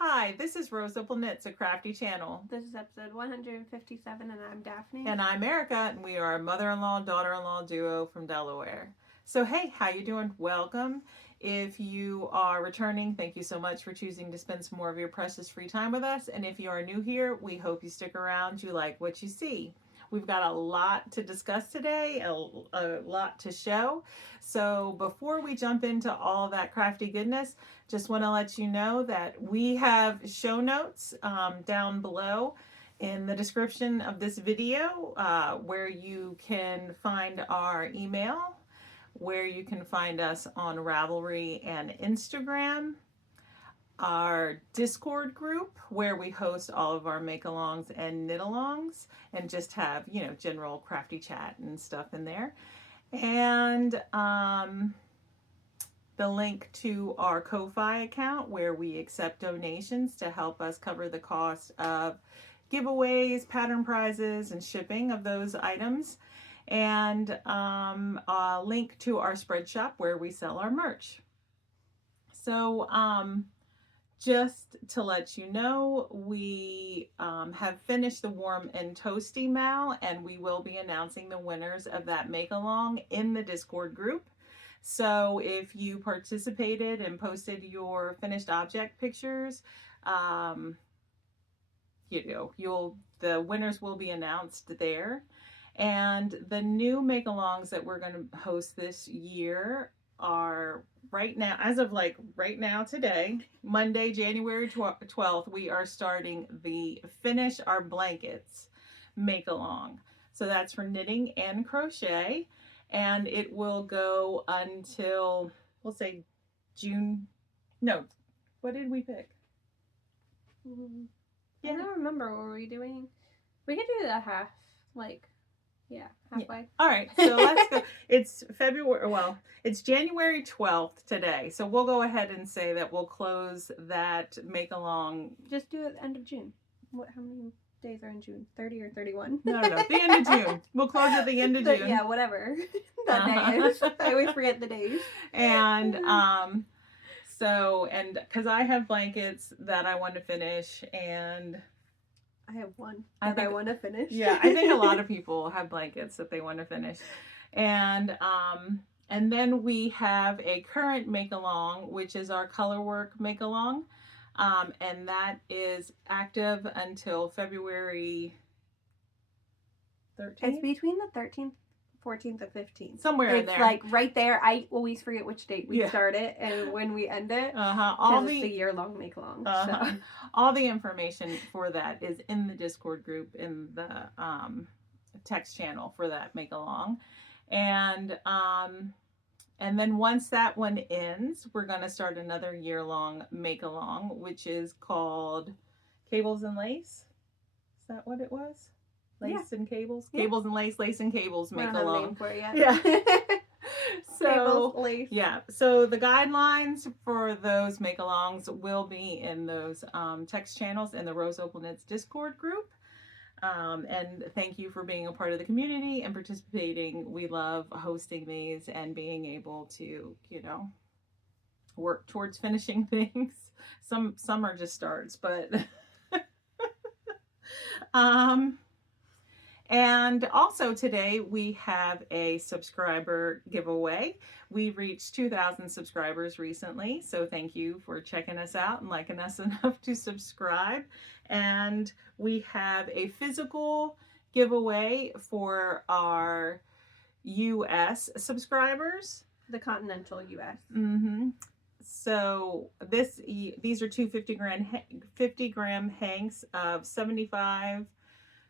Hi, this is roseopalknits, a crafty channel. This is episode 157 and I'm Daphne. And I'm Erica, and we are a mother-in-law, daughter-in-law duo from Delaware. So hey, how you doing? Welcome. If you are returning, thank you so much for choosing to spend some more of your precious free time with us. And if you are new here, we hope you stick around, you like what you see. We've got a lot to discuss today, a lot to show. So before we jump into all that crafty goodness, just want to let you know that we have show notes down below in the description of this video where you can find our email, where you can find us on Ravelry and Instagram, our Discord group where we host all of our make-alongs and knit-alongs and just have, you know, general crafty chat and stuff in there. And the link to our Ko-Fi account where we accept donations to help us cover the cost of giveaways, pattern prizes, and shipping of those items. And a link to our spread shop where we sell our merch. So just to let you know, we have finished the Warm and Toasty Mal, and we will be announcing the winners of that make-along in the Discord group. So if you participated and posted your finished object pictures, the winners will be announced there. And the new make-alongs that we're going to host this year are right now, as of like right now today, Monday, January 12th, we are starting the Finish Our Blankets make-along. So that's for knitting and crochet. And it will go until, we'll say June. No, what did we pick? Yeah. I don't remember what were we doing. We could do the half, like, yeah, halfway. Yeah. All right, so let's go. It's it's January 12th today. So we'll go ahead and say that we'll close that make-along. Just do it at the end of June. How many days are in June? 30 or 31? No, the end of June. We'll close at the end of June. Yeah, whatever that day is. I always forget the days. And because I have blankets that I want to finish, and I have one that I want to finish. Yeah, I think a lot of people have blankets that they want to finish. And then we have a current make-along, which is our colorwork make-along. And that is active until February 13th. It's between the 13th, 14th, and 15th. Somewhere in there. It's like right there. I always forget which date we start it and when we end it. It's a year-long make-along. So. All the information for that is in the Discord group in the text channel for that make-along. And then once that one ends, we're going to start another year-long make-along, which is called Cables and Lace. Is that what it was? Lace and Cables? Yeah. Cables and Lace, Lace and Cables make-along. Name for it yet. Yeah. Cables, lace. Yeah. So the guidelines for those make-alongs will be in those text channels in the roseopalknits Discord group. And thank you for being a part of the community and participating. We love hosting these and being able to, you know, work towards finishing things. Some are just starts, but and also today we have a subscriber giveaway. We reached 2,000 subscribers recently, so thank you for checking us out and liking us enough to subscribe. And we have a physical giveaway for our US subscribers. The continental US. Mm-hmm. So these are two 50 gram hanks of 75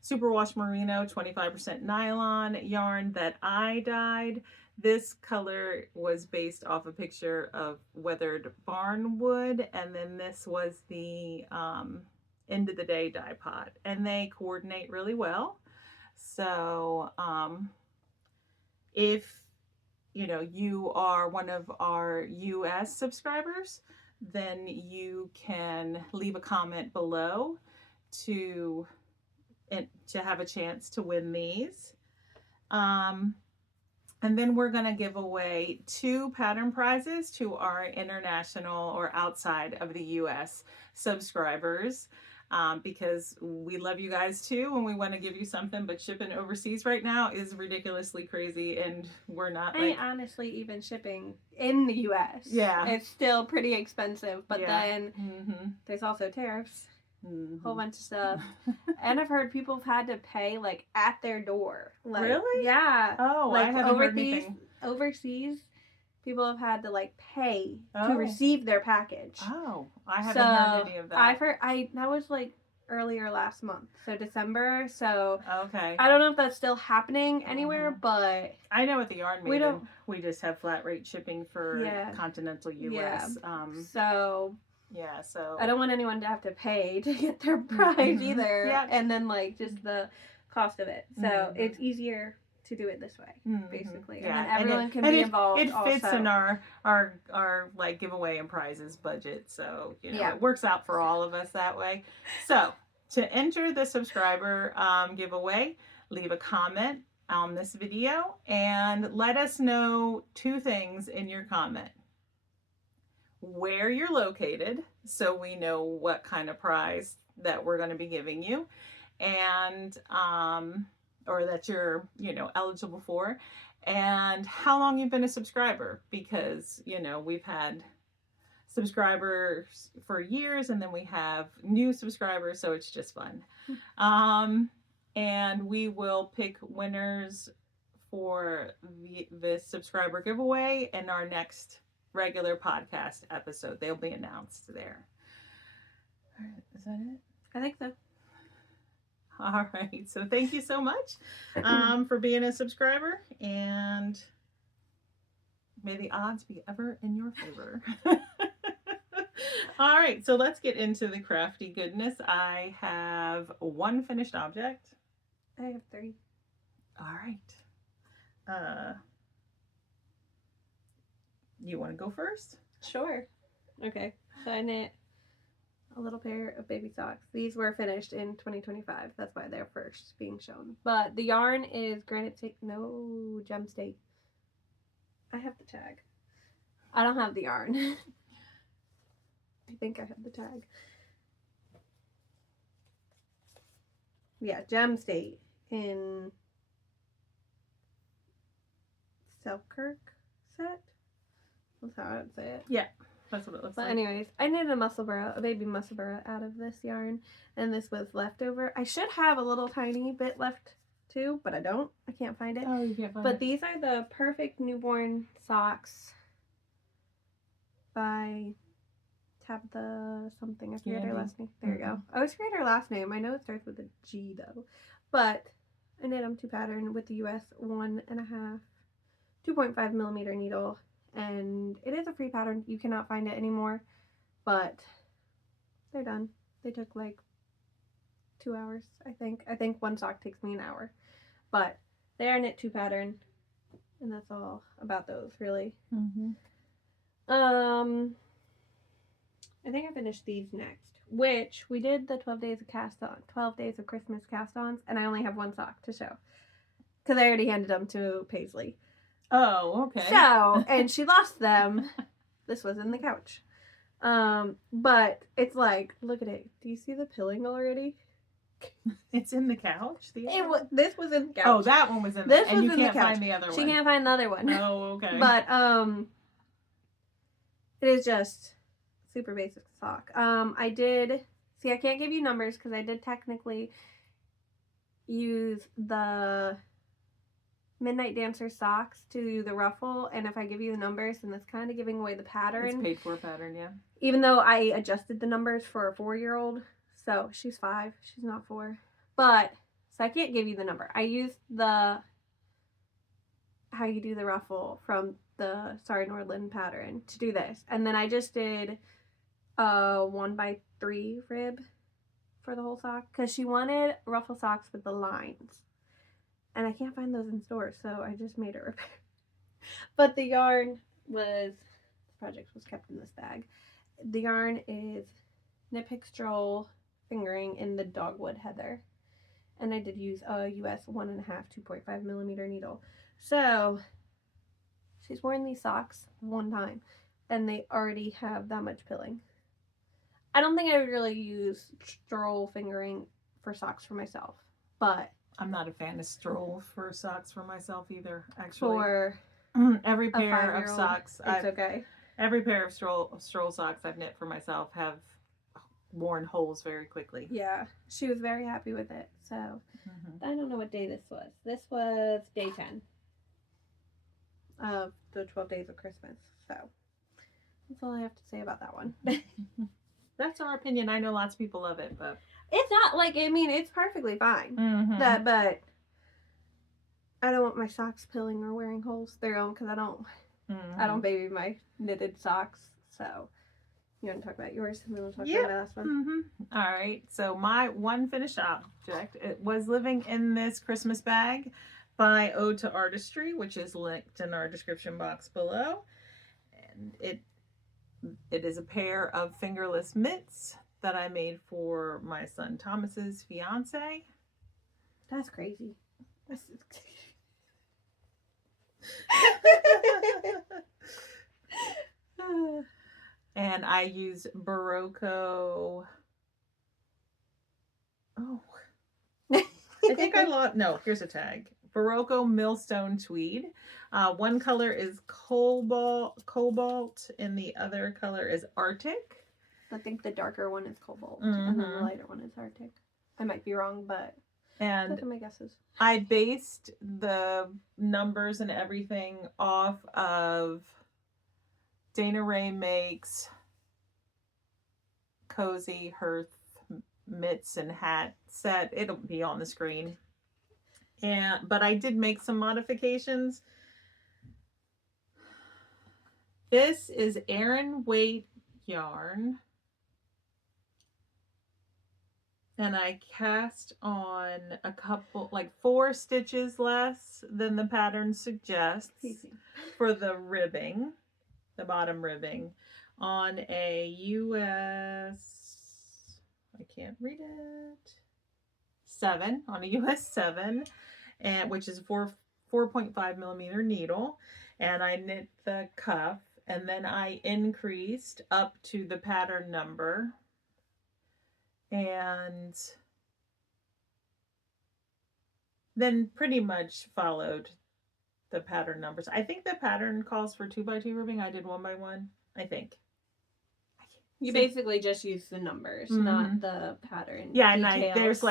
superwash merino 25% nylon yarn that I dyed. This color was based off a picture of weathered barn wood, and then this was the end of the day dye pot, and they coordinate really well. So if you are one of our US subscribers, then you can leave a comment below to have a chance to win these. And then we're going to give away 2 pattern prizes to our international or outside of the US subscribers. Because we love you guys too, and we want to give you something, but shipping overseas right now is ridiculously crazy, and we're not. Honestly, even shipping in the U.S., it's still pretty expensive. But then there's also tariffs, whole bunch of stuff, and I've heard people have had to pay like at their door. Like, really? Yeah. Oh, like I haven't heard anything. Overseas. People have had to like pay to receive their package. Oh, I haven't heard any of that. I've heard that was like earlier last month, so December. So okay, I don't know if that's still happening anywhere, but I know at the Yarn Maven we just have flat rate shipping for continental US. So I don't want anyone to have to pay to get their prize either, and then like just the cost of it. So it's easier to do it this way, basically, and then everyone can be involved. It fits in our like giveaway and prizes budget, so it works out for all of us that way. So to enter the subscriber giveaway, leave a comment on this video and let us know 2 things in your comment: where you're located, so we know what kind of prize that we're going to be giving you, and or that you're, eligible for, and how long you've been a subscriber, because, we've had subscribers for years, and then we have new subscribers, so it's just fun. And we will pick winners for the subscriber giveaway in our next regular podcast episode. They'll be announced there. All right, is that it? I think so. All right, so thank you so much for being a subscriber, and may the odds be ever in your favor. All right, so let's get into the crafty goodness. I have 1 finished object. I have 3. All right. You want to go first? Sure. Okay, so I knit a little pair of baby socks. These were finished in 2025. That's why they're first being shown. But the yarn is gem stake. I have the tag. I don't have the yarn. I think I have the tag. Yeah, gem stake in Selkirk set. That's how I would say it. Yeah. That's what it looks like. But anyways, I knitted a baby muscle burra out of this yarn, and this was leftover. I should have a little tiny bit left too, but I don't. I can't find it. Oh, you can't find it. But these are the perfect newborn socks by Tabitha something. I forget her last name. There you go. I always forget her last name. I know it starts with a G though. But I knit them 2 pattern with the US 1.5, 2.5 millimeter needle. And it is a free pattern. You cannot find it anymore. But they're done. They took like 2 hours, I think. I think 1 sock takes me an hour. But they are knit 2 pattern. And that's all about those, really. I think I finished these next. Which, we did the 12 days of cast-on. 12 days of Christmas cast-ons. And I only have 1 sock to show. Because I already handed them to Paisley. Oh, okay. So, and she lost them. This was in the couch. But it's like, look at it. Do you see the pilling already? It's in the couch? This was in the couch. Oh, that one was in the couch. And you can't find the other one. She can't find the other one. Oh, okay. But, it is just super basic sock. I can't give you numbers because I did technically use the Midnight Dancer socks to do the ruffle, and if I give you the numbers, then that's kind of giving away the pattern. It's paid for pattern, yeah. Even though I adjusted the numbers for a 4-year-old, so she's 5, she's not 4. But, so I can't give you the number. I used how you do the ruffle from the Sorry Nordland pattern to do this. And then I just did a 1x3 rib for the whole sock, because she wanted ruffle socks with the lines. And I can't find those in stores, so I just made it repair. But the yarn the project was kept in this bag. The yarn is Knit Pick Stroll fingering in the Dogwood Heather. And I did use a US 1.5, 2.5 millimeter needle. So, She's worn these socks one time, and they already have that much pilling. I don't think I would really use stroll fingering for socks for myself, but I'm not a fan of stroll for socks for myself either, actually. for every a pair of 5-year-old, socks, it's okay. every pair of stroll socks I've knit for myself have worn holes very quickly. Yeah, she was very happy with it. So I don't know what day this was. This was day 10 of the 12 days of Christmas. So that's all I have to say about that one. That's our opinion. I know lots of people love it, but It's not like, I mean, it's perfectly fine. But I don't want my socks pilling or wearing holes their own because I don't baby my knitted socks. So you want to talk about yours and then we'll talk about my last one? All right. So my one finished object, it was living in this Christmas bag by Ode to Artistry, which is linked in our description box below. And it is a pair of fingerless mitts that I made for my son Thomas's fiance. That's crazy. And I use Barocco. Oh, I think I lost. No, here's a tag. Barocco Millstone Tweed. One color is cobalt, and the other color is Arctic. I think the darker one is cobalt, and then the lighter one is Arctic. I might be wrong, but those are my guesses. I based the numbers and everything off of Dana Ray Makes Cozy Hearth Mitts and Hat Set. It'll be on the screen. But I did make some modifications. This is Aran weight yarn. And I cast on a couple, like 4 stitches less than the pattern suggests for the ribbing, the bottom ribbing, on a US, I can't read it, 7, on a US 7, and which is 4.5 millimeter needle. And I knit the cuff, and then I increased up to the pattern number. And then pretty much followed the pattern numbers. I think the pattern calls for 2x2 ribbing. I did 1x1, I think. You basically just use the numbers, not the pattern. Yeah, details. and there's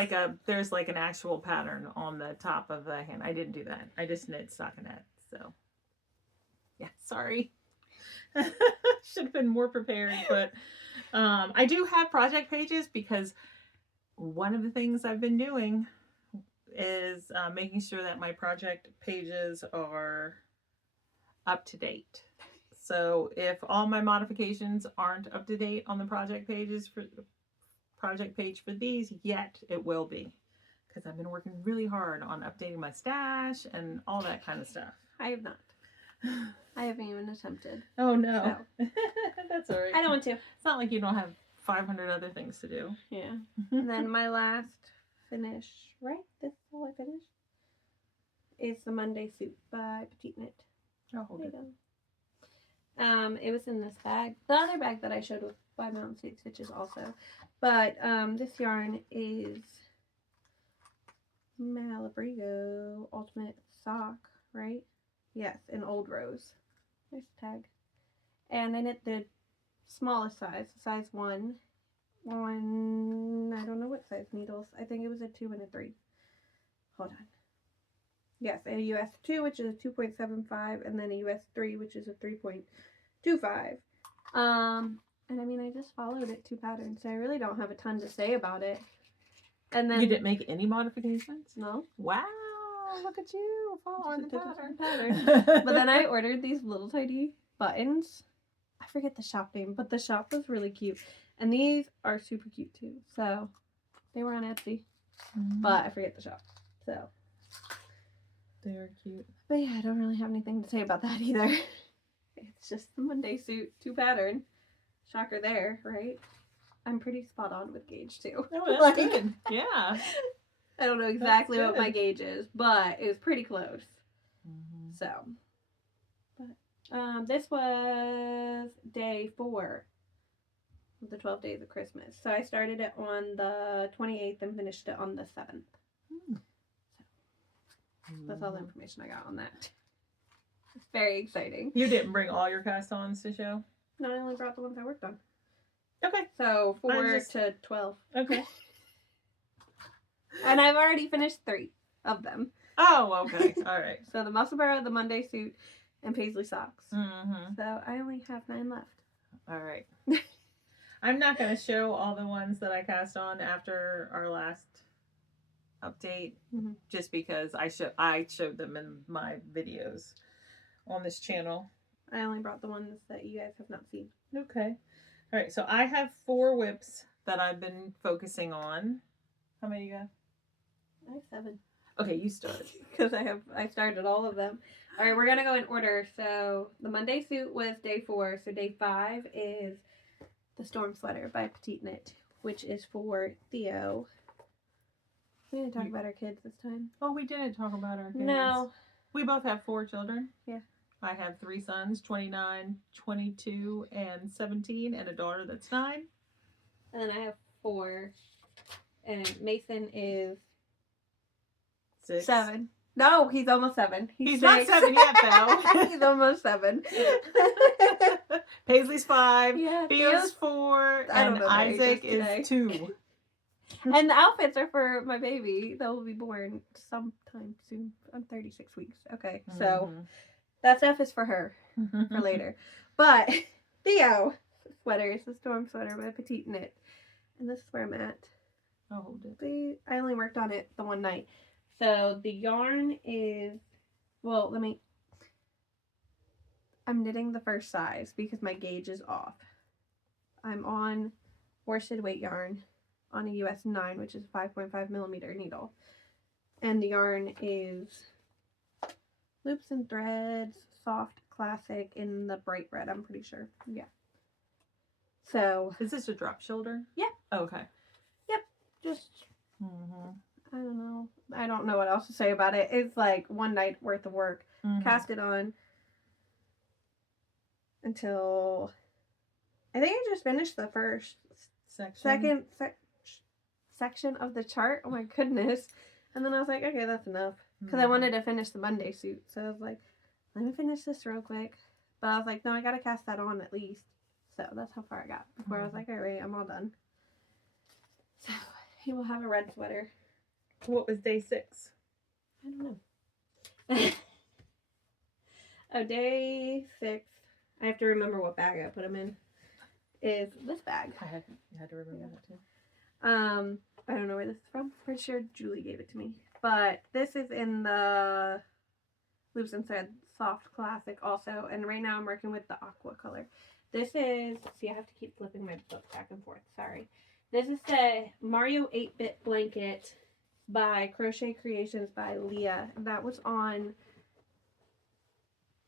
like an actual pattern on the top of the hand. I didn't do that. I just knit stockinette. So yeah, sorry. Should have been more prepared, but I do have project pages because one of the things I've been doing is making sure that my project pages are up to date. So if all my modifications aren't up to date on the project page for these yet, it will be, because I've been working really hard on updating my stash and all that kind of stuff. I have not. I haven't even attempted. Oh no. So. That's all right. I don't want to. It's not like you don't have 500 other things to do. Yeah. And then my last finish, right? This is all I finished. Is the Monday Suit by Petite Knit. I'll hold it. It was in this bag. The other bag that I showed was by Mountain State Stitches also. But this yarn is Malabrigo Ultimate Sock, right? Yes, in Old Rose. There's the tag. And I knit the smallest size, size 1. I don't know what size needles. I think it was a 2 and a 3. Hold on. Yes, a US 2, which is a 2.75, and then a US 3, which is a 3.25. And I mean, I just followed it 2 patterns, so I really don't have a ton to say about it. And then you didn't make any modifications? No. Wow, look at you following the pattern. But then I ordered these little tiny buttons. I forget the shop name, but the shop was really cute. And these are super cute too. So they were on Etsy, but I forget the shop. So they're cute. But yeah, I don't really have anything to say about that either. It's just the Monday Suit 2 pattern. Shocker there, right? I'm pretty spot on with gauge too. Oh, that's good. Yeah. I don't know exactly what my gauge is, but it was pretty close. So, but This was day 4 of the 12 days of Christmas. So I started it on the 28th and finished it on the 7th. So that's all the information I got on that. It's very exciting. You didn't bring all your cast-ons to show? No, I only brought the ones I worked on. Okay. So 4 to 12. Okay. And I've already finished 3 of them. Oh, okay. All right. So the muscle burrow, the Monday suit, and paisley socks. Mm-hmm. So I only have 9 left. All right. I'm not going to show all the ones that I cast on after our last update, just because I showed them in my videos on this channel. I only brought the ones that you guys have not seen. Okay. All right. So I have 4 whips that I've been focusing on. How many you got? I have 7. Okay, you start. Because I started all of them. All right, we're going to go in order. So the Monday suit was day 4. So day 5 is the Storm Sweater by Petite Knit, which is for Theo. We didn't talk about our kids this time. Oh, we didn't talk about our kids. No. We both have 4 children. Yeah. I have 3 sons, 29, 22, and 17, and a daughter that's 9. And then I have 4. And Mason is 6. 7. No, he's almost 7. He's 6. not 7 yet, though. He's almost 7. Paisley's 5. Yeah, Theo's 4. And Isaac is 2. And the outfits are for my baby that will be born sometime soon. I'm 36 weeks. Okay, so that stuff is for her for later. But Theo sweater is the Storm Sweater by Petite Knit. And this is where I'm at. I'll hold it. I only worked on it the one night. So the yarn is, well, I'm knitting the first size because my gauge is off. I'm on worsted weight yarn on a US 9, which is a 5.5 millimeter needle. And the yarn is Loops and Threads, Soft Classic in the bright red, I'm pretty sure. Yeah. So. Is this a drop shoulder? Yeah. Oh, okay. Yep. Just. I don't know. I don't know what else to say about it. It's like one night worth of work. Cast it on until I think I just finished the first section of the chart. Oh my goodness. And then I was like, okay, that's enough. Because I wanted to finish the Monday suit. So I was like, let me finish this real quick. But I was like, no, I got to cast that on at least. So that's how far I got. Before I was like, all right, I'm all done. So he will have a red sweater. What was day 6? I don't know. Oh, day 6. I have to remember what bag I put them in. Is this bag. I had to remember that too. I don't know where this is from. Pretty sure Julie gave it to me. But this is in the Loops and Thread Soft Classic also. And right now I'm working with the aqua color. This is, see, I have to keep flipping my book back and forth. Sorry. This is the Mario 8-bit blanket by Crochet Creations by Leah. That was on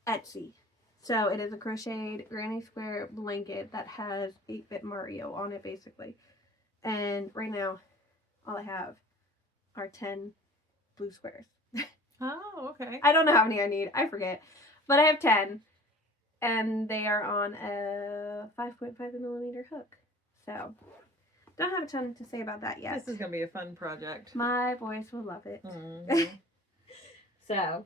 Etsy. So it is a crocheted granny square blanket that has 8-bit Mario on it basically. And right now all I have are 10 blue squares. Oh, okay. I don't know how many I need. I forget. But I have 10. And they are on a 5.5 millimeter hook. So don't have a ton to say about that yet. This is going to be a fun project. My boys will love it. So,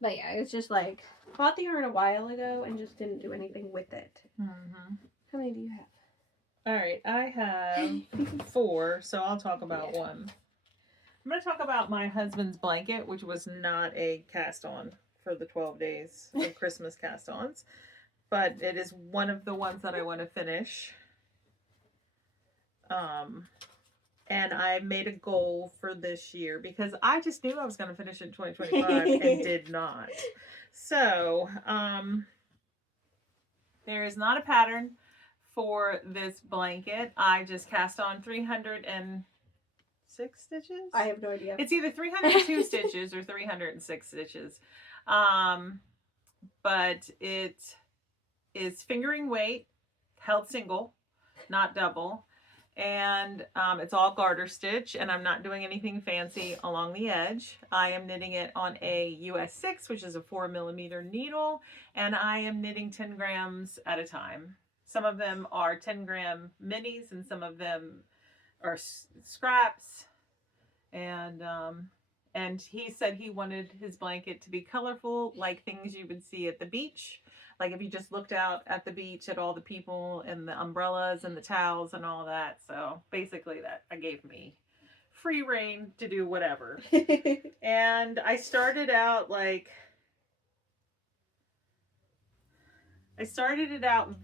but yeah, it's just like, bought the yarn a while ago and just didn't do anything with it. How many do you have? All right, I have 4, so I'll talk about one. I'm going to talk about my husband's blanket, which was not a cast-on for the 12 days of Christmas cast-ons, but it is one of the ones that I want to finish. And I made a goal for this year because I just knew I was going to finish it in 2025 and did not. So, there is not a pattern for this blanket. I just cast on 306 stitches. I have no idea. It's either 302 stitches or 306 stitches. But it is fingering weight, held single, not double. And it's all garter stitch, and I'm not doing anything fancy along the edge. I am knitting it on a US 6, which is a 4mm needle, and I am knitting 10 grams at a time. Some of them are 10-gram minis, and some of them are scraps. And he said he wanted his blanket to be colorful, like things you would see at the beach. Like if you just looked out at the beach at all the people and the umbrellas and the towels and all that. So basically that gave me free reign to do whatever. And I started out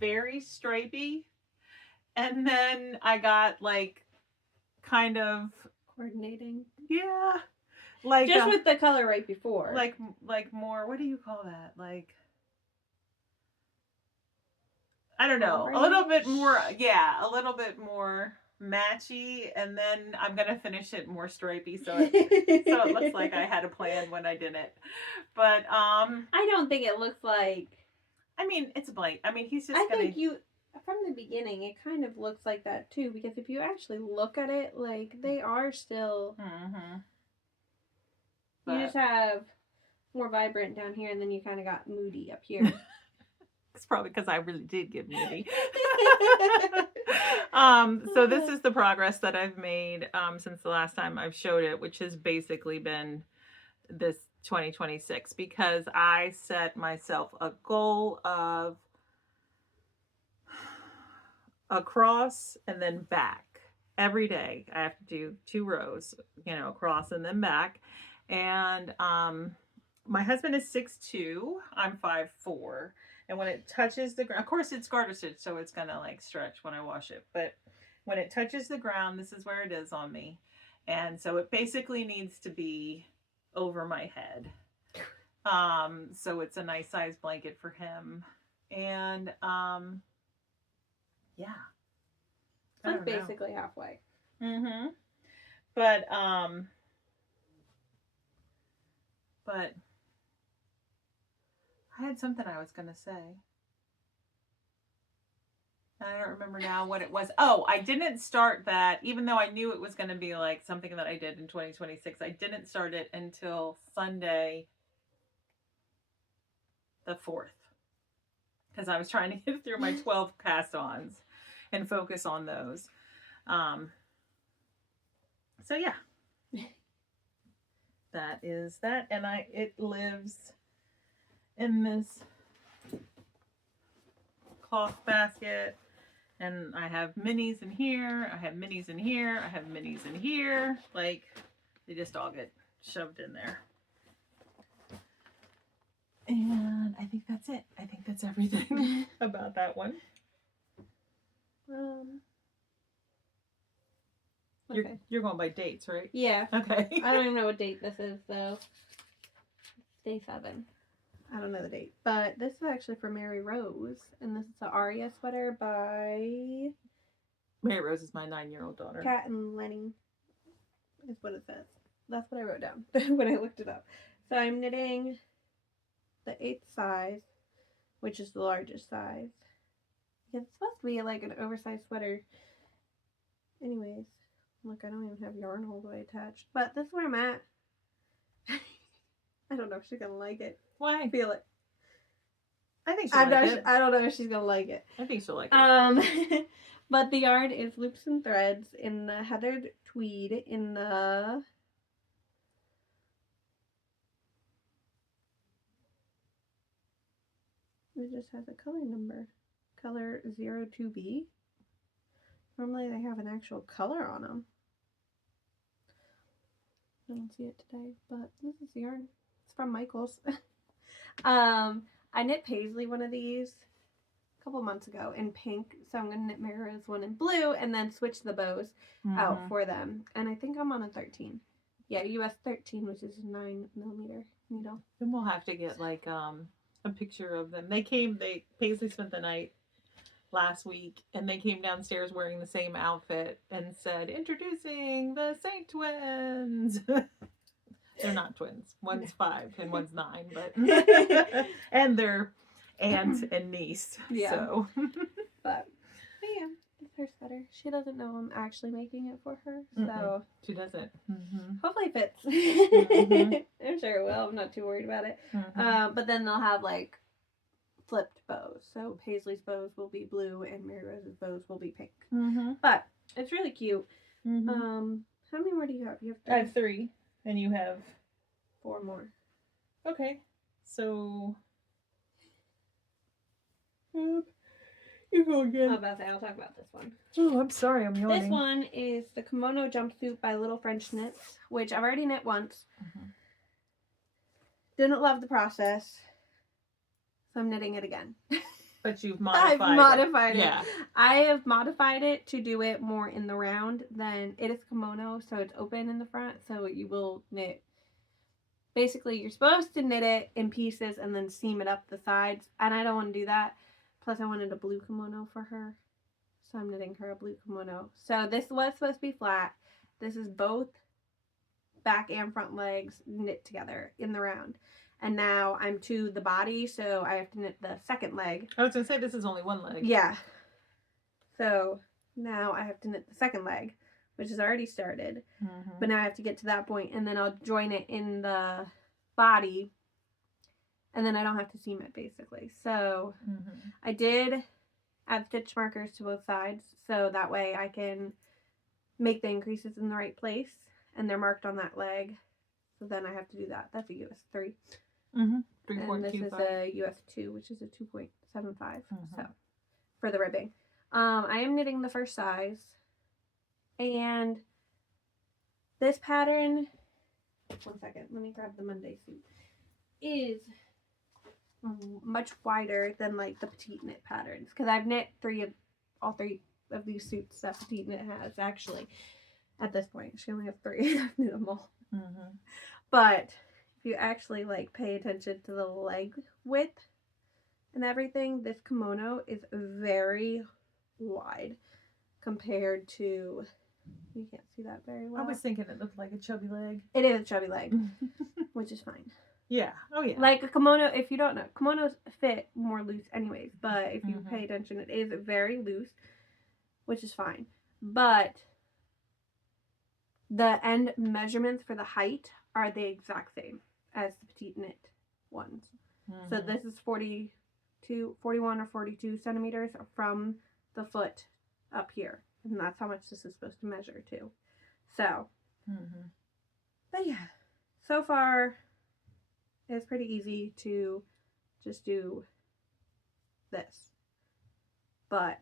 very stripey, and then I got like kind of coordinating. Yeah. Like just with the color right before. Like more, what do you call that? Like, I don't know. Orange? A little bit more, yeah, a little bit more matchy, and then I'm gonna finish it more stripey, so it looks like I had a plan when I did it. But I don't think it looks like. I mean, it's blank. I mean, he's just. I think you from the beginning it kind of looks like that too, because if you actually look at it, like they are still. Mm-hmm. You just have more vibrant down here, and then you kind of got moody up here. It's probably because I really did get moody. So this is the progress that I've made since the last time I've showed it, which has basically been this 2026, because I set myself a goal of across and then back every day. I have to do 2 rows, across and then back. And my husband is 6'2", I'm 5'4", and when it touches the ground, of course it's garter stitch, so it's gonna like stretch when I wash it, but when it touches the ground, this is where it is on me, and so it basically needs to be over my head. So it's a nice size blanket for him, and yeah, it's basically halfway. But I had something I was going to say. I don't remember now what it was. Oh, I didn't start that, even though I knew it was going to be like something that I did in 2026. I didn't start it until Sunday, the 4th. Because I was trying to get through my 12 cast-ons and focus on those. So yeah. That is that, and it lives in this cloth basket, and I have minis in here, I have minis in here, I have minis in here, like they just all get shoved in there. And I think that's it. I think that's everything about that one. Okay. You're going by dates, right? Yeah. Okay. I don't even know what date this is, though. Day 7. I don't know the date. But this is actually for Mary Rose. And this is an Aria sweater by... Mary Rose is my 9-year-old daughter. Kat and Lenny is what it says. That's what I wrote down when I looked it up. So I'm knitting the 8th size, which is the largest size. It's supposed to be like an oversized sweater. Anyways. Look, I don't even have yarn all the way attached. But this is where I'm at. I don't know if she's going to like it. Why? I feel it. I think she'll like it. I don't know if she's going to like it. I think she'll like it. But the yarn is Loops and Threads in the heathered tweed in the... It just has a color number. Color 02B. Normally they have an actual color on them. I don't see it today, but this is the yarn. It's from Michaels. I knit Paisley one of these a couple months ago in pink, so I'm going to knit Mara's one in blue and then switch the bows out for them. And I think I'm on a 13. Yeah, US 13, which is a 9mm needle. Then we'll have to get like a picture of them. Paisley spent the night last week, and they came downstairs wearing the same outfit and said, "Introducing the Saint Twins." They're not twins. One's 5 and one's 9, but and they're aunt and niece. Yeah. So, but yeah, that's her sweater. She doesn't know I'm actually making it for her, so Mm-mm. She doesn't. hopefully it fits. I'm sure it will. I'm not too worried about it. But then they'll have like flipped bows. So Paisley's bows will be blue and Mary Rose's bows will be pink. But it's really cute. How many more do you have? You have 3? I have 3, and you have 4 more. Okay, so you go again. I'll talk about this one. Oh, I'm sorry, I'm yawning. This one is the Kimono Jumpsuit by Little French Knits, which I've already knit once. Didn't love the process, so I'm knitting it again. But you've modified I've modified it. Yeah. I have modified it to do it more in the round than it is kimono, so it's open in the front, so you will knit. Basically, you're supposed to knit it in pieces and then seam it up the sides, and I don't want to do that. Plus, I wanted a blue kimono for her, so I'm knitting her a blue kimono. So this was supposed to be flat. This is both back and front legs knit together in the round. And now I'm to the body, so I have to knit the second leg. I was going to say, this is only one leg. Yeah. So now I have to knit the second leg, which is already started. But now I have to get to that point, and then I'll join it in the body, and then I don't have to seam it, basically. So I did add stitch markers to both sides, so that way I can make the increases in the right place, and they're marked on that leg. So then I have to do that. That's a US 3. And this is a US 2, which is a 2.75. So for the ribbing. I am knitting the first size. And this pattern, one second, let me grab the Monday suit, is much wider than like the petite knit patterns. Because I've knit all three of these suits that petite knit has, actually. At this point, she only has 3. I've knit them all. But if you actually like pay attention to the leg width and everything, this kimono is very wide compared to, you can't see that very well. I was thinking it looked like a chubby leg. It is a chubby leg, which is fine. Yeah. Oh yeah. Like a kimono, if you don't know, kimonos fit more loose anyways, but if you pay attention, it is very loose, which is fine. But the end measurements for the height are the exact same as the petite knit ones. So this is 41 or 42 centimeters from the foot up here. And that's how much this is supposed to measure too. So, but yeah, so far it's pretty easy to just do this. But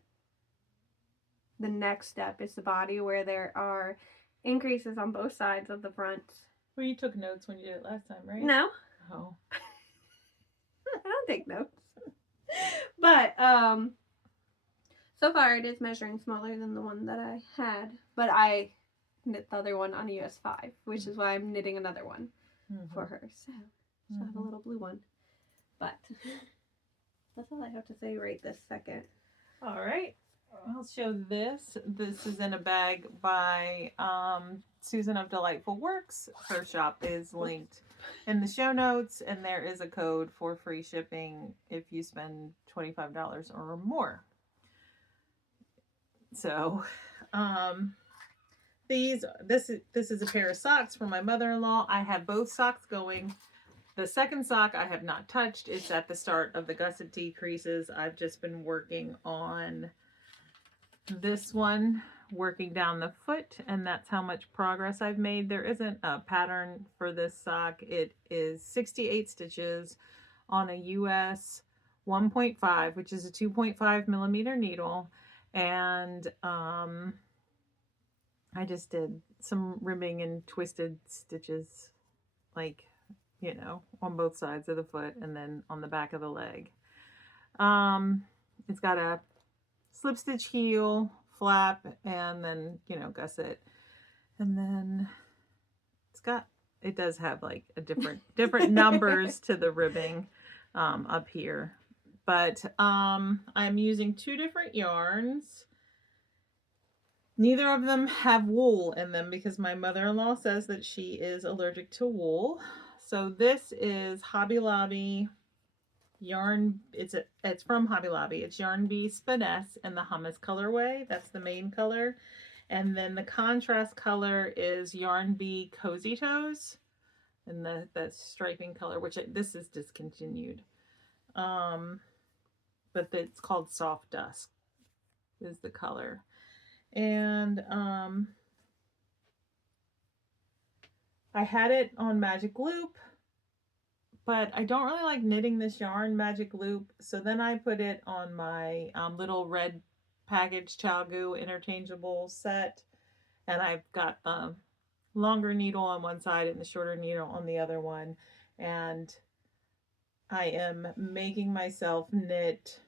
the next step is the body, where there are increases on both sides of the front. Well, you took notes when you did it last time, right? No. Oh. I don't take notes. But so far it is measuring smaller than the one that I had, but I knit the other one on a US 5, which is why I'm knitting another one for her. So she'll have a little blue one. But that's all I have to say right this second. All right. I'll show this. This is in a bag by Susan of Delightful Works. Her shop is linked in the show notes, and there is a code for free shipping if you spend $25 or more. So, this is a pair of socks for my mother-in-law. I have both socks going. The second sock I have not touched. It's at the start of the gusset decreases. I've just been working on this one, working down the foot, and that's how much progress I've made. There isn't a pattern for this sock. It is 68 stitches on a US 1.5, which is a 2.5 millimeter needle, and I just did some ribbing and twisted stitches, like, you know, on both sides of the foot and then on the back of the leg. It's got a slip stitch heel, flap, and then, you know, gusset. And then it does have like a different numbers to the ribbing up here. But I'm using 2 different yarns. Neither of them have wool in them because my mother-in-law says that she is allergic to wool. So this is Hobby Lobby yarn. It's from Hobby Lobby. It's Yarn Bee Finesse in the hummus colorway. That's the main color. And then the contrast color is Yarn Bee Cozy Toes, and the striping color, which this is discontinued. But it's called Soft Dusk is the color. And I had it on Magic Loop, but I don't really like knitting this yarn Magic Loop, so then I put it on my little red package ChowGoo interchangeable set, and I've got the longer needle on one side and the shorter needle on the other one, and I am making myself knit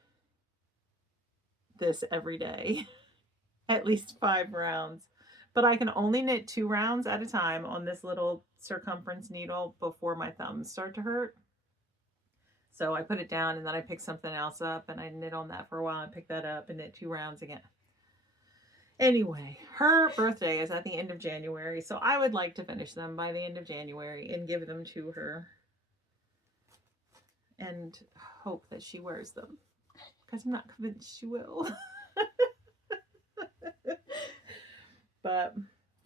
this every day, at least 5 rounds. But I can only knit 2 rounds at a time on this little circumference needle before my thumbs start to hurt. So I put it down and then I pick something else up and I knit on that for a while and pick that up and knit 2 rounds again. Anyway, her birthday is at the end of January, so I would like to finish them by the end of January and give them to her and hope that she wears them, because I'm not convinced she will. But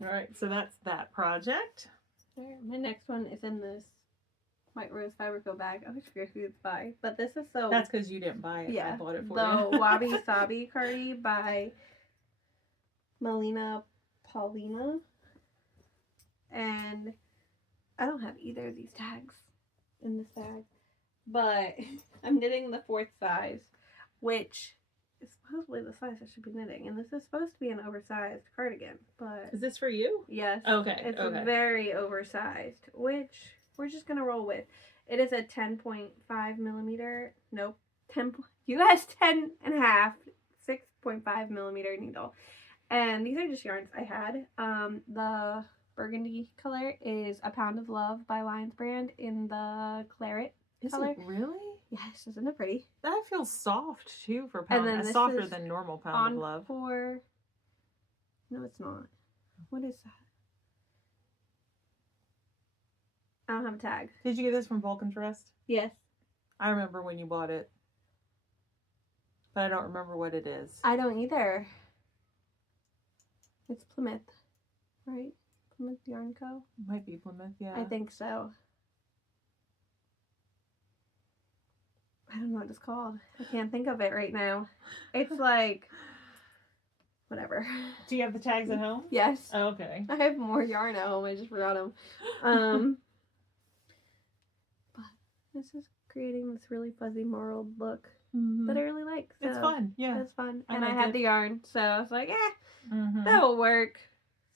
all right, so that's that project. There, my next one is in this white rose fabric bag. I was curious who it's by, but this is so. That's because you didn't buy it. Yeah, I bought it for you. The Wabi Sabi Cardi by Melina Paulina, and I don't have either of these tags in this bag, but I'm knitting the 4th size, which is supposedly the size I should be knitting, and this is supposed to be an oversized cardigan, but is this for you? Yes. Okay. It's okay. very oversized, which we're just gonna roll with. It is a 10.5 millimeter. Nope. 10. US 10 and a half. 6.5 millimeter needle. And these are just yarns I had. The burgundy color is A Pound of Love by Lions Brand in the claret color. Is it really? Yes, isn't it pretty? That feels soft too for Pound. And then softer than normal Pound of Love. No, it's not. What is that? I don't have a tag. Did you get this from Vulcan's Rest? Yes. I remember when you bought it, but I don't remember what it is. I don't either. It's Plymouth, right? Plymouth Yarn Co. Might be Plymouth, yeah. I think so. I don't know what it's called. I can't think of it right now. It's like, whatever. Do you have the tags at home? Yes. Oh, okay. I have more yarn at home. I just forgot them. But this is creating this really fuzzy marled look that I really like. So it's fun. Yeah. It's fun. And I had the yarn, so I was like, that'll work.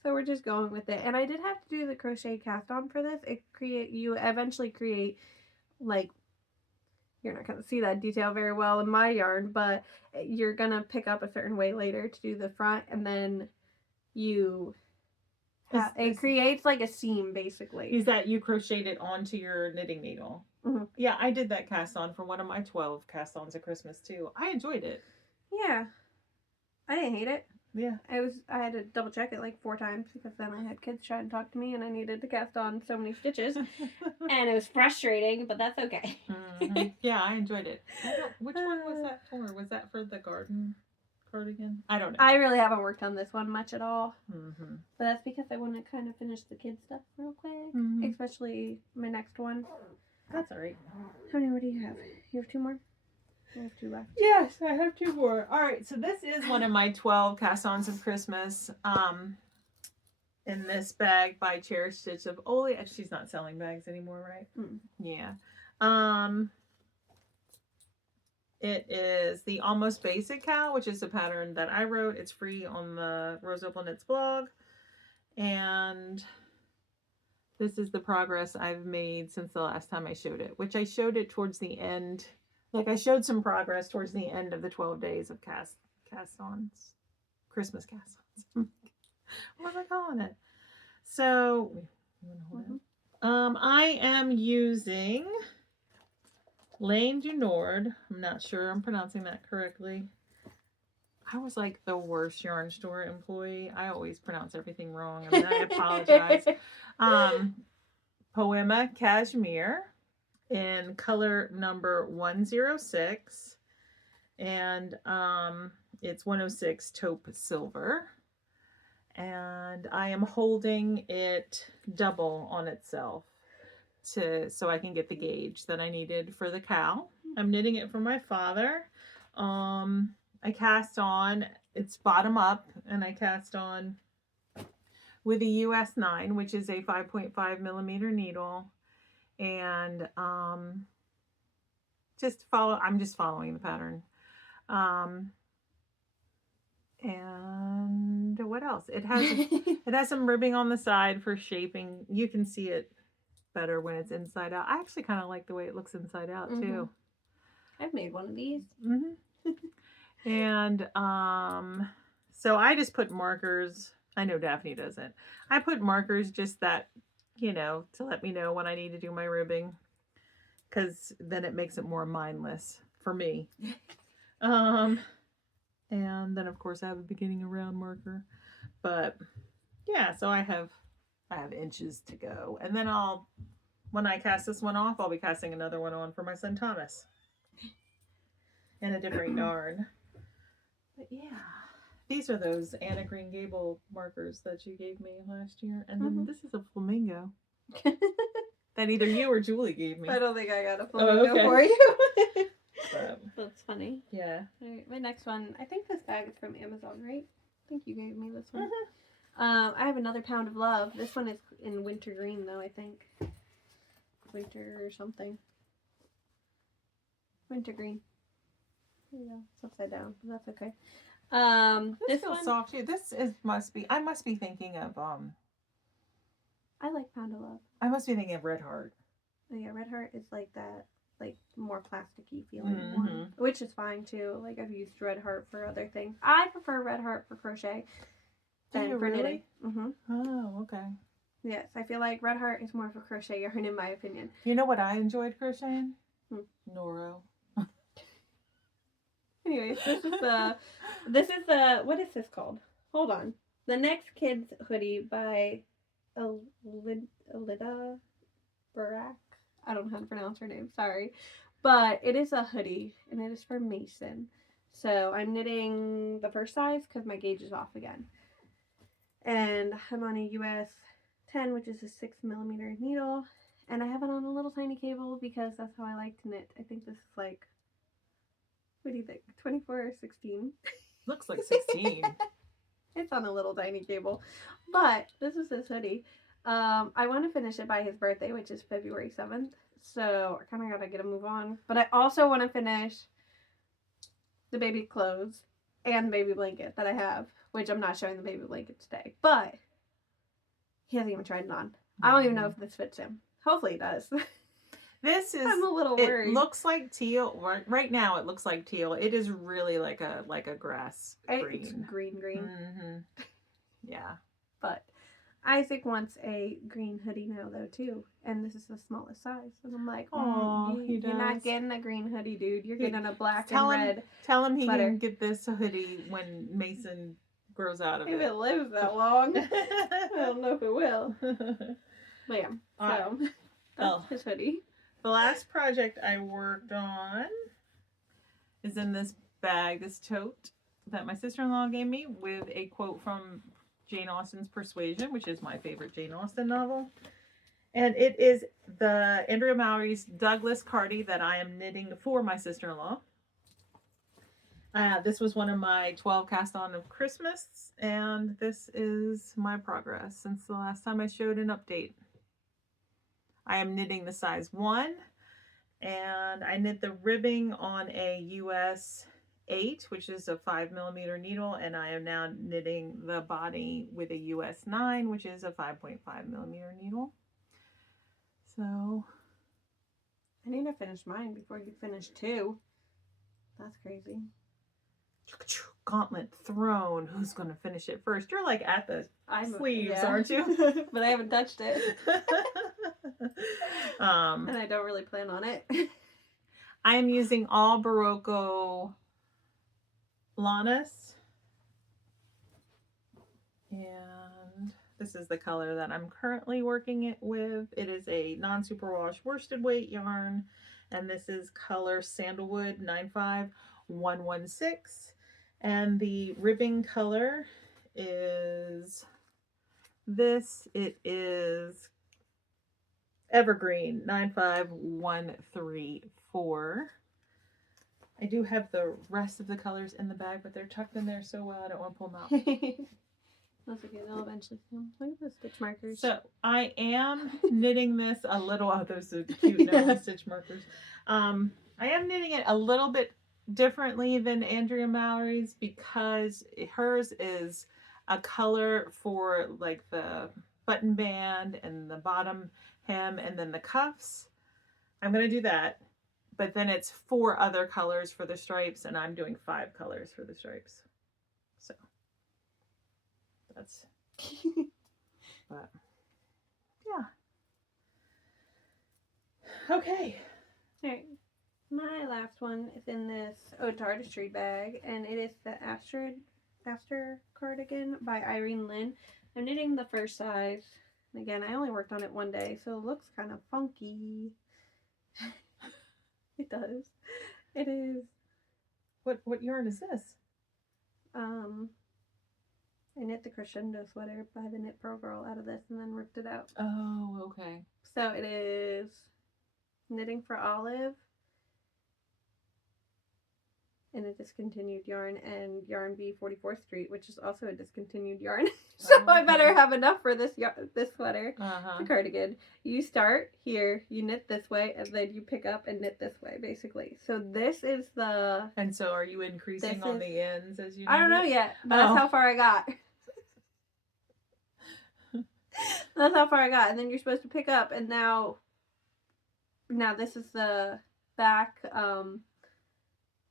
So we're just going with it. And I did have to do the crochet cast on for this. You eventually create, like, you're not going to see that detail very well in my yarn, but you're going to pick up a certain way later to do the front, and then it creates like a seam, basically. Is that you crocheted it onto your knitting needle? Mm-hmm. Yeah, I did that cast on for one of my 12 cast ons at Christmas too. I enjoyed it. Yeah. I didn't hate it. Yeah. I had to double check it like 4 times because then I had kids trying to talk to me and I needed to cast on so many stitches. And it was frustrating, but that's okay. Mm-hmm. Yeah, I enjoyed it. Which one was that for? Was that for the garden cardigan? I don't know. I really haven't worked on this one much at all. Mm-hmm. But that's because I want to kind of finish the kids stuff real quick. Mm-hmm. Especially my next one. That's all right. How many more do you have? You have 2 more? I have 2 left. Yes, I have 2 more. All right, so this is one of my 12 cast-ons of Christmas in this bag by Cherished Stitch of Oli. She's not selling bags anymore, right? Mm. Yeah. It is the Almost Basic Cow, which is a pattern that I wrote. It's free on the RoseOpalknits blog. And this is the progress I've made since the last time I showed it, which I showed it towards the end. Like, I showed some progress towards the end of the 12 days of cast-ons. Christmas cast-ons. What am I calling it? So, I am using Lane du Nord. I'm not sure I'm pronouncing that correctly. I was like the worst yarn store employee. I always pronounce everything wrong. I mean, I apologize. Poema Cashmere. in color number 106. And it's 106 taupe silver. And I am holding it double on itself so I can get the gauge that I needed for the cowl. I'm knitting it for my father. I cast on, it's bottom up, and I cast on with a US 9, which is a 5.5 millimeter needle. And I'm just following the pattern. And what else? It has some ribbing on the side for shaping. You can see it better when it's inside out. I actually kind of like the way it looks inside out too. I've made one of these. And so I just put markers. I know Daphne doesn't. I put markers just that, to let me know when I need to do my ribbing, because then it makes it more mindless for me. And then of course I have a beginning of round marker. But yeah, so I have inches to go. And then when I cast this one off, I'll be casting another one on for my son Thomas. And a different yarn. But yeah, these are those Anna Green Gable markers that you gave me last year. And then this is a flamingo that either you or Julie gave me. I don't think I got a flamingo for you. That's funny. Yeah. All right, my next one. I think this bag is from Amazon, right? I think you gave me this one. I have another Pound of Love. This one is in winter green, though, I think. Winter or something. Winter green. There you go. It's upside down, but that's okay. This feels soft too. I must be thinking of I like Pound of Love. I must be thinking of Red Heart. Oh yeah, Red Heart is like that, like more plasticky feeling one, which is fine too. Like I've used Red Heart for other things. I prefer Red Heart for crochet than for knitting. Oh, okay. Yes, I feel like Red Heart is more for crochet yarn in my opinion. You know what I enjoyed crocheting? Noro. Anyways, this is the what is this called? Hold on. The Next Kids hoodie by Alida Barak. I don't know how to pronounce her name, sorry. But it is a hoodie, and it is for Mason. So I'm knitting the first size because my gauge is off again. And I'm on a US 10, which is a 6 millimeter needle. And I have it on a little tiny cable because that's how I like to knit. I think this is like, what do you think, 24 or 16? Looks like 16. It's on a little tiny cable. But this is his hoodie. I want to finish it by his birthday, which is February 7th. So I kind of got to get a move on. But I also want to finish the baby clothes and baby blanket that I have, which I'm not showing the baby blanket today. But he hasn't even tried it on. I don't even know if this fits him. Hopefully it does. This is, I'm a little worried. It looks like teal. Right now it looks like teal. It is really like a grass green. It's green. Yeah. But Isaac wants a green hoodie now though too. And this is the smallest size. And I'm like, you're not getting a green hoodie, dude. You're getting a black and red. Tell him he can get this hoodie when Mason grows out of it. If it lives that long. I don't know if it will. But yeah. So that's his hoodie. The last project I worked on is in this bag, this tote that my sister-in-law gave me with a quote from Jane Austen's Persuasion, which is my favorite Jane Austen novel. And it is the Andrea Mowry's Douglas Carty that I am knitting for my sister-in-law. This was one of my 12 cast on of Christmas, and this is my progress since the last time I showed an update. I am knitting the size 1, and I knit the ribbing on a US 8, which is a 5 millimeter needle, and I am now knitting the body with a US 9, which is a 5.5 millimeter needle. So I need to finish mine before you finish 2. That's crazy. Gauntlet thrown. Who's going to finish it first? You're like at the sleeves, aren't you? But I haven't touched it. And I don't really plan on it. I am using all Barocco Lannis. And This is the color that I'm currently working it with. It is a non-superwash worsted weight yarn, and this is color Sandalwood 95116. And the ribbing color is this. It is Evergreen 95134. I do have the rest of the colors in the bag, but they're tucked in there so well I don't want to pull them out. That's okay, they'll eventually come. Look at those stitch markers. So I am knitting this a little. Oh, those are cute no stitch markers. I am knitting it a little bit differently than Andrea Mallory's because hers is a color for like the button band and the bottom hem and then the cuffs. I'm gonna do that, but then it's 4 other colors for the stripes, and I'm doing 5 colors for the stripes. So that's. But yeah. Okay. Alright. My last one is in this Ode to Artistry bag, and it is the Aster cardigan by Irene Lynn. I'm knitting the first size. And again, I only worked on it one day, so it looks kind of funky. It does. It is. What yarn is this? I knit the crescendo sweater by the Knit Pro Girl out of this and then ripped it out. Oh, okay. So it is Knitting for Olive in a discontinued yarn, and Yarn B 44th Street, which is also a discontinued yarn. So I better have enough for this sweater. The cardigan. You start here, you knit this way, and then you pick up and knit this way, basically. So this is the... And so are you increasing on the ends as you I don't know yet, but that's how far I got. That's how far I got. And then you're supposed to pick up, and now this is the back,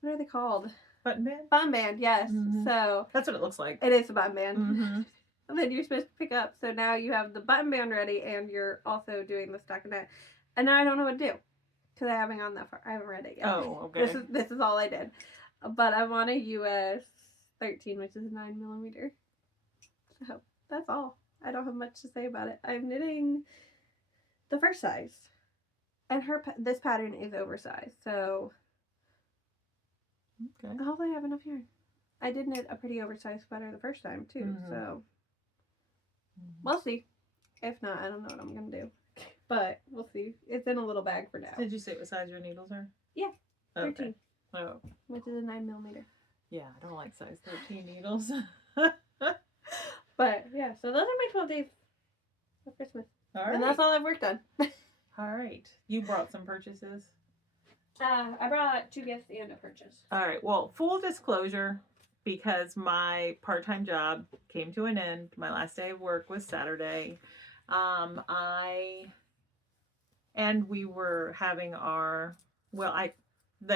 what are they called? Button band? Button band, yes. Mm-hmm. So that's what it looks like. It is a button band. Mm-hmm. And then you're supposed to pick up. So now you have the button band ready, and you're also doing the stockinette. And now I don't know what to do because I haven't gone that far. I haven't read it yet. Oh, okay. This is all I did. But I'm on a US 13, which is 9mm. So that's all. I don't have much to say about it. I'm knitting the first size, and this pattern is oversized. So okay. hopefully I have enough yarn. I did knit a pretty oversized sweater the first time too, so we'll see. If not, I don't know what I'm gonna do, but we'll see. It's in a little bag for now. Did you say what size your needles are? Yeah, 13. Okay. Oh, which is a 9mm. Yeah, I don't like size 13 needles. But yeah, so those are my 12 days of Christmas, and that's all I've worked on. All right, you brought some purchases. I brought 2 gifts and a purchase. All right. Well, full disclosure, because my part-time job came to an end. My last day of work was Saturday. We were having the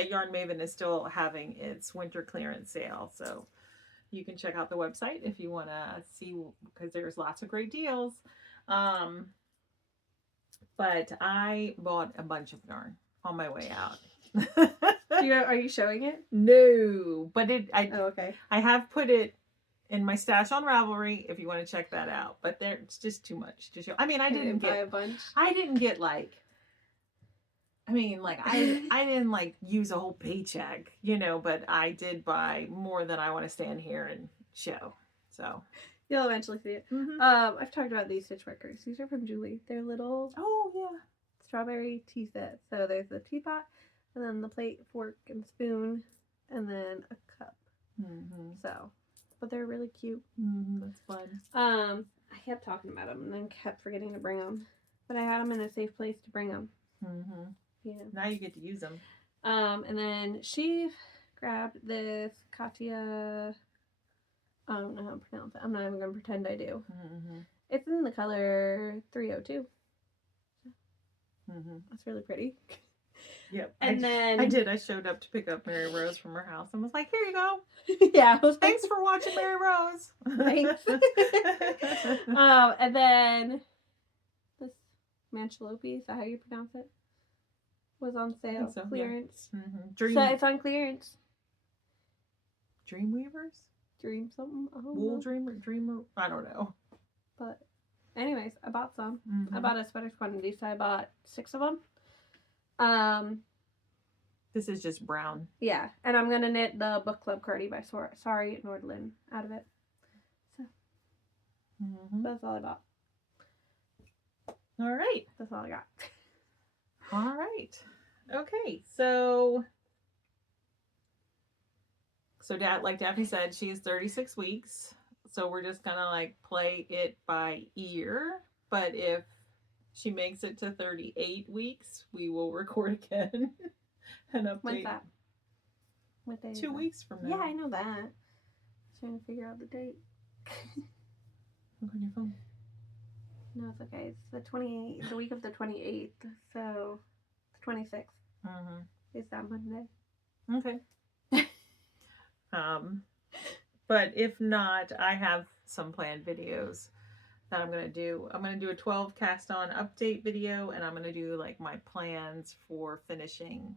Yarn Maven is still having its winter clearance sale. So you can check out the website if you want to see, because there's lots of great deals. But I bought a bunch of yarn on my way out. Are you showing it? No, but okay. I have put it in my stash on Ravelry if you want to check that out. But it's just too much to show. I mean, I didn't get a bunch. I didn't get I didn't use a whole paycheck, but I did buy more than I want to stand here and show. So you'll eventually see it. Mm-hmm. I've talked about these stitch markers. These are from Julie. They're little. Oh yeah. Strawberry tea set. So there's the teapot, and then the plate, fork, and spoon, and then a cup. Mm-hmm. So, but they're really cute. Mm-hmm. That's fun. I kept talking about them and then kept forgetting to bring them, but I had them in a safe place to bring them. Mm-hmm. Yeah. Now you get to use them. And then she grabbed this Katya. I don't know how to pronounce it. I'm not even gonna pretend I do. Mm-hmm. It's in the color 302. Mm-hmm. That's really pretty. Yep. I showed up to pick up Mary Rose from her house and was like, here you go. Yeah. Thanks for watching Mary Rose. Thanks. And then this Manchalope, is that how you pronounce it? Was on sale. So, clearance. Yeah. Mm-hmm. So it's on clearance. Dreamweavers? Dream something? Wool Dreamer? I don't know. But I bought some. Mm-hmm. I bought a sweater quantity, so I bought 6 of them. This is just brown. Yeah, and I'm gonna knit the book club Cardi by Sorry Nordlin out of it. So that's all I bought. All right. That's all I got. All right. Okay, so like Daphne said, she is 36 weeks. So we're just gonna like play it by ear. But if she makes it to 38 weeks, we will record again and update. When's that? What day? 2 weeks from now. Yeah, I know that. Trying to figure out the date. Look on your phone. No, it's okay. It's the 28th, the week of the 28th. So the 26th. Is that Monday? Okay. But if not, I have some planned videos that I'm gonna do. I'm gonna do a 12 cast on update video, and I'm gonna do like my plans for finishing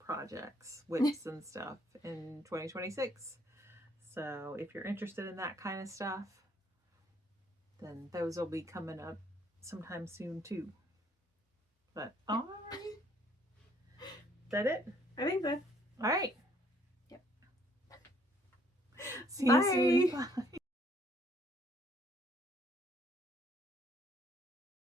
projects, whips and stuff in 2026. So if you're interested in that kind of stuff, then those will be coming up sometime soon too. But all right. Is that it? I think so. All right. Yep. See you soon. Bye.